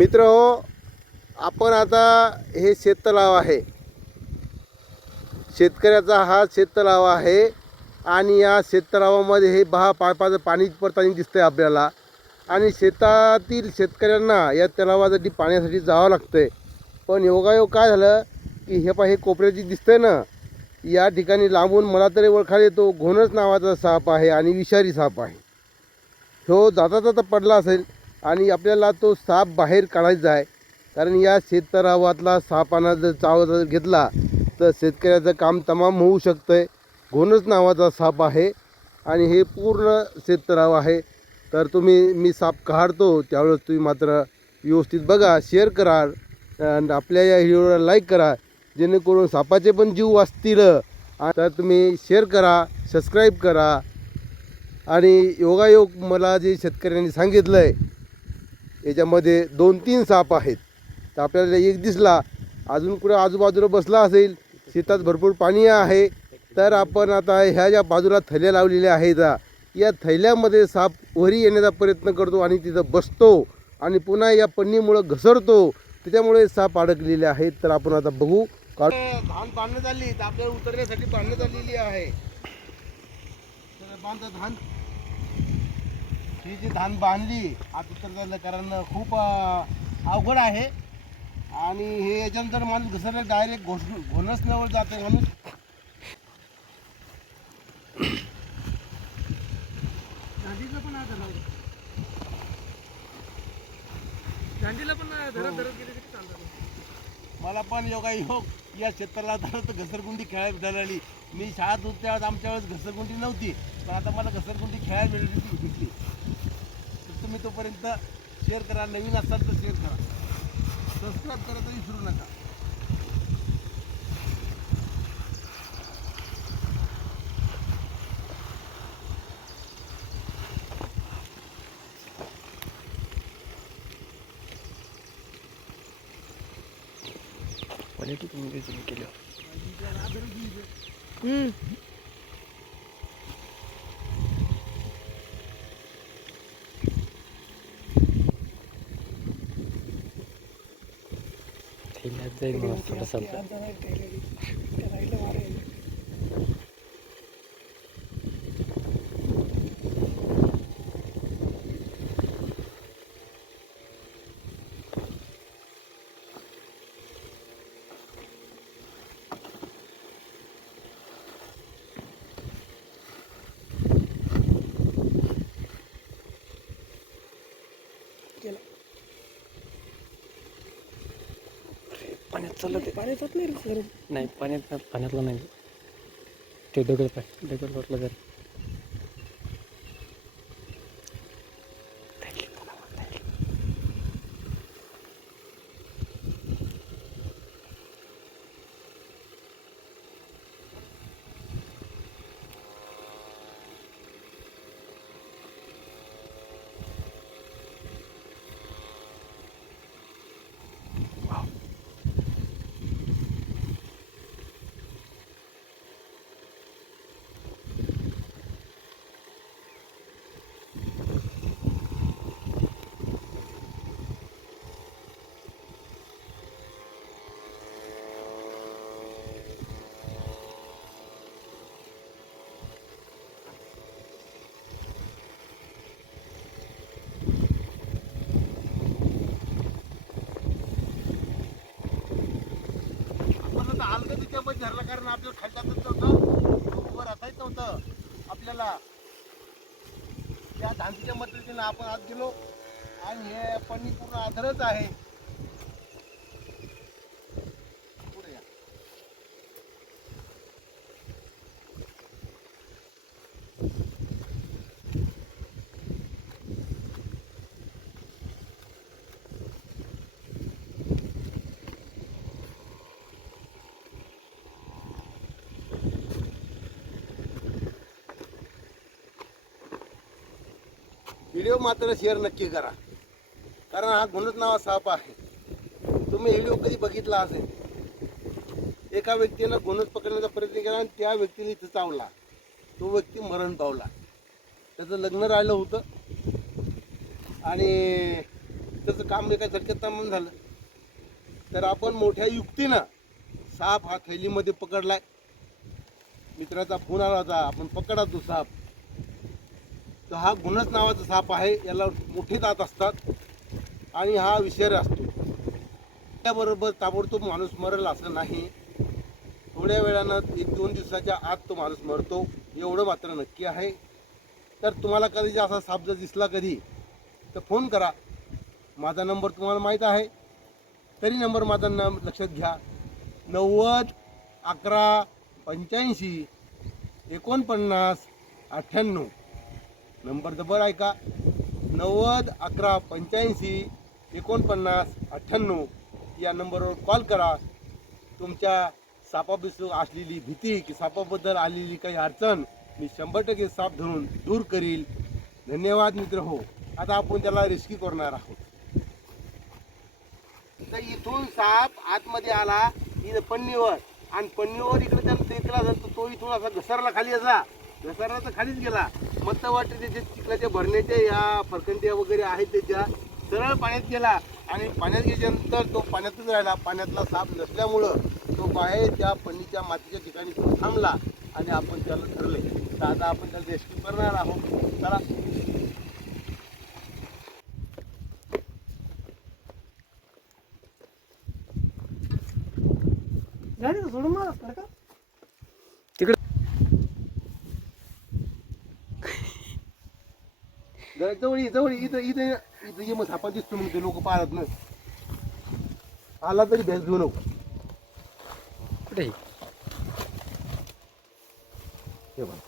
मित्रहो, आपण आता हे शेततलाव आहे, शेतकऱ्याचा हा शेततलाव आहे आणि या शेततलावामध्ये हे पापाचं पाणी पडताना दिसतंय आपल्याला। आणि शेतातील शेतकऱ्यांना या तलावासाठी पाण्यासाठी जावं लागतंय। पण योगायोग काय झालं की हे कोपऱ्याची दिसतंय ना, या ठिकाणी लांबून मला तरी ओळखायला येतो घोणस नावाचा साप आहे आणि विषारी साप आहे। तो जाता जाता पडला असेल आणि आपल्याला तो साप बाहेर काढायचा आहे, कारण या शेततलावातला सापानं जर चाव घेतला तर शेतकऱ्याचं काम तमाम होऊ शकतं। घोणस नावाचा साप आहे आणि हे पूर्ण शेततलाव आहे। तर मी साप काढतो त्यावेळेस तुम्ही मात्र व्यवस्थित बघा, शेअर करा आणि आपल्या या व्हिडिओला लाईक करा, जेणेकरून सापाचे पण जीव वाचतील। तर तुम्ही शेअर करा, सबस्क्राईब करा। आणि योगायोग मला जे शेतकऱ्यांनी सांगितलं आहे याच्यामध्ये 2-3 साप आहेत। तर आपल्याला एक दिसला, अजून कुठे आजूबाजूला बसला असेल, शेतात भरपूर पाणी आहे, तर आपण आता ह्या ज्या बाजूला थैल्या लावलेल्या आहेत या थैल्यामध्ये साप वरी येण्याचा प्रयत्न करतो आणि तिथं बसतो आणि पुन्हा या पन्नीमुळं घसरतो, त्याच्यामुळे साप अडकलेले आहेत। तर आपण आता बघू। धान बांधण्यात आली, तर आपल्याला उतरण्यासाठी बांधण्यात आलेली आहे। तर बांधता धान, ही जी धान बांधली आता उतरताना, कारण खूप अवघड आहे आणि हे याच्यानंतर माणूस घसरला डायरेक्ट घोणसण्यावर जाते माणूस। मला पण योगायोग या क्षेत्राला तर घसरगुंडी खेळायला मिळाली। मी शाळेत होतो त्यावेळेस आमच्या वेळेस घसरगुंडी नव्हती, पण आता मला घसरगुंडी खेळायला भेटली। तर तुम्ही तोपर्यंत शेअर करा, नवीन असाल तर शेअर करा, सबस्क्राईब करायला विसरू नका। पाण्यात चाललं ते, पाण्यात नाही, पाण्यातलं नाही ते दगड वाटलं जर धरला, कारण आपल्याला खड्ड्यातच नव्हतं, उभं राहताच नव्हतं आपल्याला। त्या धानच्या मदतीने आपण आत गेलो आणि हे पन्नी पूर्ण आधारच आहे। पुढे या। व्हिडिओ मात्र शेअर नक्की करा, कारण हा घोणस नावाचा साप आहे। तुम्ही व्हिडिओ कधी बघितला असेल, एका व्यक्तीनं घोणस पकडण्याचा प्रयत्न केला आणि त्या व्यक्तीने इथं चावला, तो व्यक्ती मरण पावला। त्याचं लग्न राहिलं होतं आणि त्याचं काम काय झटक्यात थांबून झालं. तर आपण मोठ्या युक्तीनं साप हा थैलीमध्ये पकडलाय. मित्राचा फोन आला होता, आपण पकडा तो साप. तर हा गुणस नावाचा साप आहे, याला मोठे दात असतात आणि हा विषारी असतो. त्याबरोबर ताबडतोब माणूस मरेल असं नाही, थोड्या वेळानं 1-2 दिवसाच्या आत तो माणूस मरतो, एवढं मात्र नक्की आहे. तर तुम्हाला कधी असा साप जर दिसला कधी तर फोन करा. माझा नंबर तुम्हाला माहीत आहे, तरी नंबर माझा लक्षात घ्या. 90 11 85 49 98. नंबर डबल ऐका, 90 11 85 49 98 या नंबरवर कॉल करा. तुमच्या सापापासून असलेली भीती की सापाबद्दल आलेली काही अडचण मी 100% साप धरून दूर करील. धन्यवाद मित्र हो. आता आपण त्याला रेस्क्यू करणार आहोत. तर इथून साप आतमध्ये आला इथं पन्नीवर, आणि पन्नीवर इकडे त्याला तेकला जातो. तो इथून असा घसरला खाली, असा घसरला तर खालीच गेला. मग तर वाटते त्याचे चिखलाच्या भरण्याच्या या फरकंट्या वगैरे आहेत त्याच्या सरळ पाण्यात गेला, आणि पाण्यात गेल्यानंतर तो पाण्यातच राहिला. पाण्यातला साप नसल्यामुळं तो बाहेर त्या पन्नीच्या मातीच्या ठिकाणी तो थांबला आणि आपण त्याला धरले. तर आता आपण त्याला रेस्क्यू करणार आहोत. चला. सोडून मला का जवळ जवळ इथं इथं इथं ये, मग सापा दिसतो मग ते लोक पाहत ना. आला तरी भेस घेऊ नको. कुठे हे बघ.